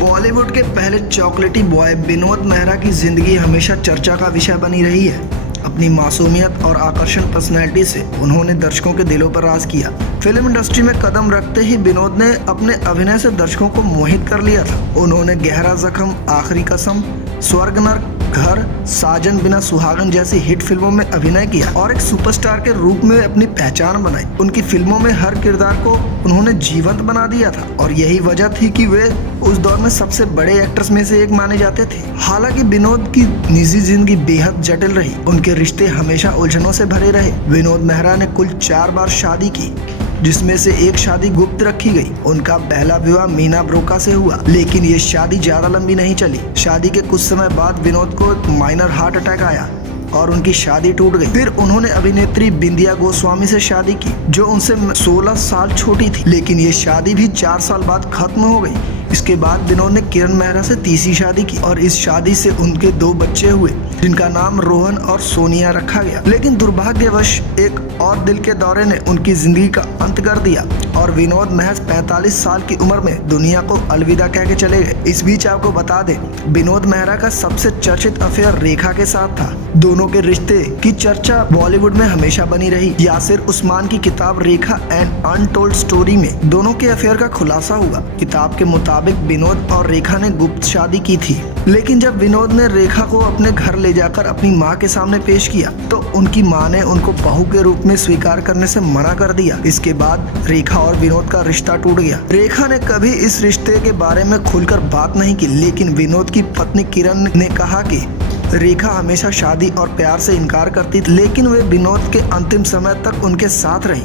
बॉलीवुड के पहले चॉकलेटी बॉय विनोद मेहरा की जिंदगी हमेशा चर्चा का विषय बनी रही है। अपनी मासूमियत और आकर्षण पर्सनैलिटी से उन्होंने दर्शकों के दिलों पर राज किया। फिल्म इंडस्ट्री में कदम रखते ही विनोद ने अपने अभिनय से दर्शकों को मोहित कर लिया था। उन्होंने गहरा जख्म, आखिरी कसम, स्वर्ग नर्क, घर, साजन बिना सुहागन जैसी हिट फिल्मों में अभिनय किया और एक सुपरस्टार के रूप में अपनी पहचान बनाई। उनकी फिल्मों में हर किरदार को उन्होंने जीवंत बना दिया था और यही वजह थी कि वे उस दौर में सबसे बड़े एक्टर्स में से एक माने जाते थे। हालांकि विनोद की निजी जिंदगी बेहद जटिल रही। उनके रिश्ते हमेशा उलझनों से भरे रहे। विनोद मेहरा ने कुल 4 बार शादी की, जिसमें से एक शादी गुप्त रखी गई। उनका पहला विवाह मीना ब्रोका से हुआ, लेकिन ये शादी ज्यादा लंबी नहीं चली। शादी के कुछ समय बाद विनोद को एक माइनर हार्ट अटैक आया और उनकी शादी टूट गई। फिर उन्होंने अभिनेत्री बिंदिया गोस्वामी से शादी की, जो उनसे 16 साल छोटी थी, लेकिन ये शादी भी 4 साल बाद खत्म हो गई। इसके बाद विनोद ने किरण मेहरा से तीसरी शादी की और इस शादी से उनके 2 बच्चे हुए, जिनका नाम रोहन और सोनिया रखा गया। लेकिन दुर्भाग्यवश एक और दिल के दौरे ने उनकी जिंदगी का अंत कर दिया और विनोद महज 45 साल की उम्र में दुनिया को अलविदा कह के चले गए। इस बीच आपको बता दें, विनोद मेहरा का सबसे चर्चित अफेयर रेखा के साथ था। दोनों के रिश्ते की चर्चा बॉलीवुड में हमेशा बनी रही। यासिर उस्मान की किताब रेखा एंड अनटोल्ड स्टोरी में दोनों के अफेयर का खुलासा हुआ। किताब के मुताबिक विनोद और रेखा ने गुप्त शादी की थी, लेकिन जब विनोद ने रेखा को अपने घर ले जाकर अपनी मां के सामने पेश किया तो उनकी मां ने उनको बहू के रूप में स्वीकार करने से मना कर दिया। इसके बाद रेखा और विनोद का रिश्ता टूट गया। रेखा ने कभी इस रिश्ते के बारे में खुलकर बात नहीं की, लेकिन विनोद की पत्नी किरण ने कहा कि रेखा हमेशा शादी और प्यार से इनकार करती थी, लेकिन वे विनोद के अंतिम समय तक उनके साथ रही।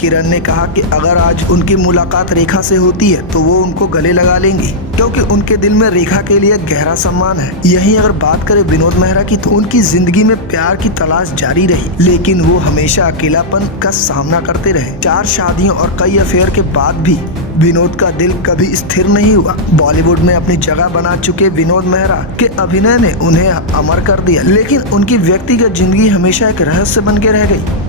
किरण ने कहा कि अगर आज उनकी मुलाकात रेखा से होती है तो वो उनको गले लगा लेंगी, क्योंकि उनके दिल में रेखा के लिए गहरा सम्मान है। यहीं अगर बात करें विनोद मेहरा की, तो उनकी जिंदगी में प्यार की तलाश जारी रही, लेकिन वो हमेशा अकेलापन का सामना करते रहे। 4 शादियों और कई अफेयर के बाद भी विनोद का दिल कभी स्थिर नहीं हुआ। बॉलीवुड में अपनी जगह बना चुके विनोद मेहरा के अभिनय ने उन्हें अमर कर दिया, लेकिन उनकी व्यक्तिगत जिंदगी हमेशा एक रहस्य बन के रह गई।